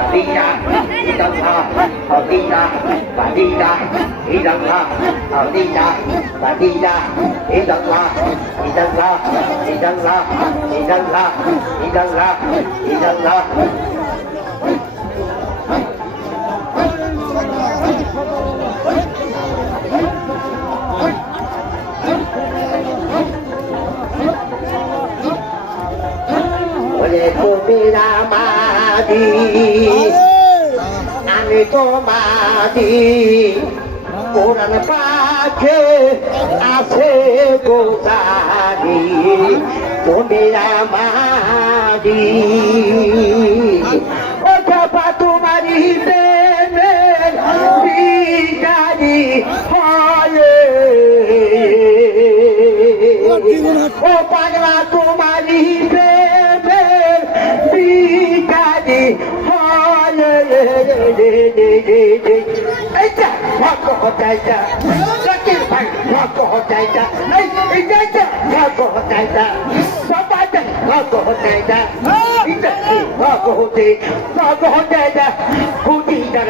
Badida, Idanga, Badida, Badida, Idanga, Badida, Badida, Idanga, Idanga, Idanga, Idanga, Idanga, Idanga. রামাদি আমি তোমাদি কোরআন পাখে আছে গোদারি তুমি রামাদি ও চাপা তোমারি প্রেমের এইটা ভাগ্য হতাইটা সচিন ভাই ভাগ্য হতাইটা এই এইটা ভাগ্য হতাইটা সবাইটা ভাগ্য হতাইটা এটা ভাগ্য হতে ভাগ্য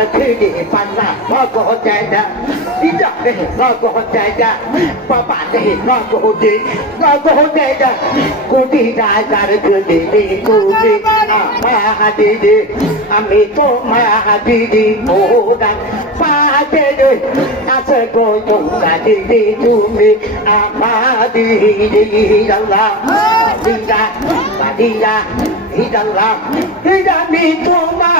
হতাইটা কুটি দ্বারা ছেড়ে পান্না ভাগ্য হতাইটা এটা ভাগ্য হতাইটা বাবা দেহে ভাগ্য হতে ভাগ্য হতাইটা কুটি দ্বারা ছেড়ে কুটি আমা দিদি আমি তোমার দিদি মোরা পাতে রে আছে গো তোমরা দিদি তুমি আমার দিদি জানলা দিদা বাদিয়া হিজাল্লা হিজানি তোমার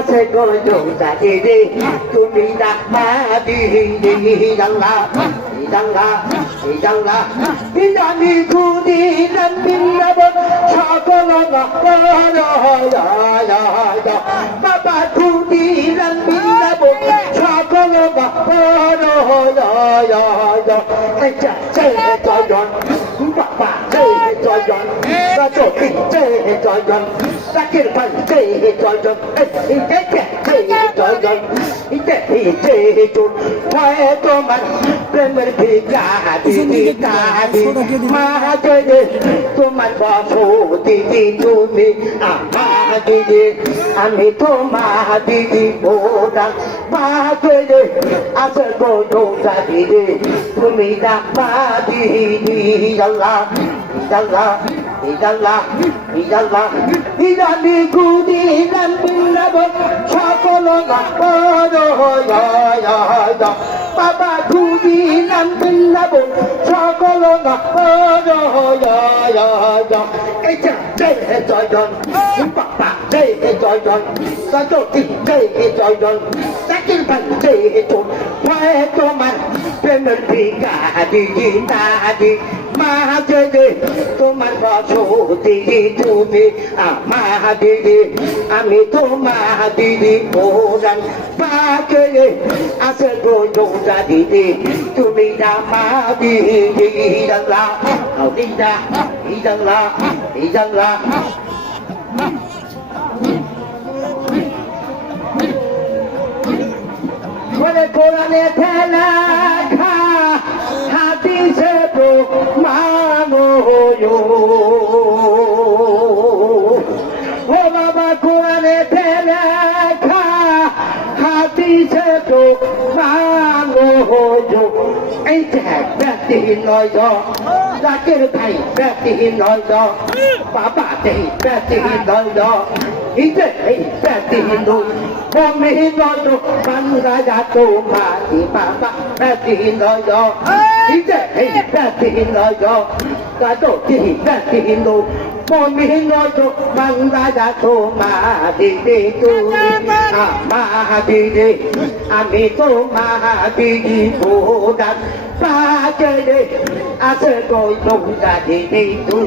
আছে গজা দিদি তুমি আমার দিদি জানলা জানলা জানলা জানি খুদি নন্দিনব সকল বাবা খুদি নন্দিনব সকল এটা ছেলে জয়ন বাবা ছেলে জয়ন রাজকি ছেলে জয়ন রাকের ভাই ছেলে জয়ন এটা ছেলে জয়ন এটা ছেলে জয়ন ভয় তোমার প্রেমের ভিজা দিদি কাদি মা জয় তোমার দিদি তুমি? আমার দিদি আমি তোমার দিদি বোরা মা জয় আছে গো দোষা দিদি তুমি দিদি জাল্লা জাল্লা ইরানি গুদি নন্দিনব সকল বাবা গুদি নন্দিনব সকল এটা জয় জয়জন বাবা জয় জয়জন সজতি জয় জয়জন সাকির ভাই জয় জন ভয় তোমার প্রেমের ভিকা দিদি দাদি মা জয় তোমার বসতি তুমি আমার দিদি আমি তোমার দিদি বোরান পাকে। আছে গোজা দিদি তুমি আমার দিদি জানলা দিদা জানলা ও বাবা কোরআনে ঠেলা খা হাদিসে তো মানো এইটা ব্যক্তিহীন নয় রাকের ভাই ব্যক্তিহীন নয় বাবা দেহি ব্যক্তিহীন নয় ইতে এই ব্যক্তিহীন বমিহীন বাংলা যাত মাটি বাবা ব্যক্তিহীন নয় ইতে এই ব্যক্তিহীন নয় 个都地那地路，我明我都忙大家都马地地都啊马地地，阿弥都马地地不达八个地，阿这个都大地地都。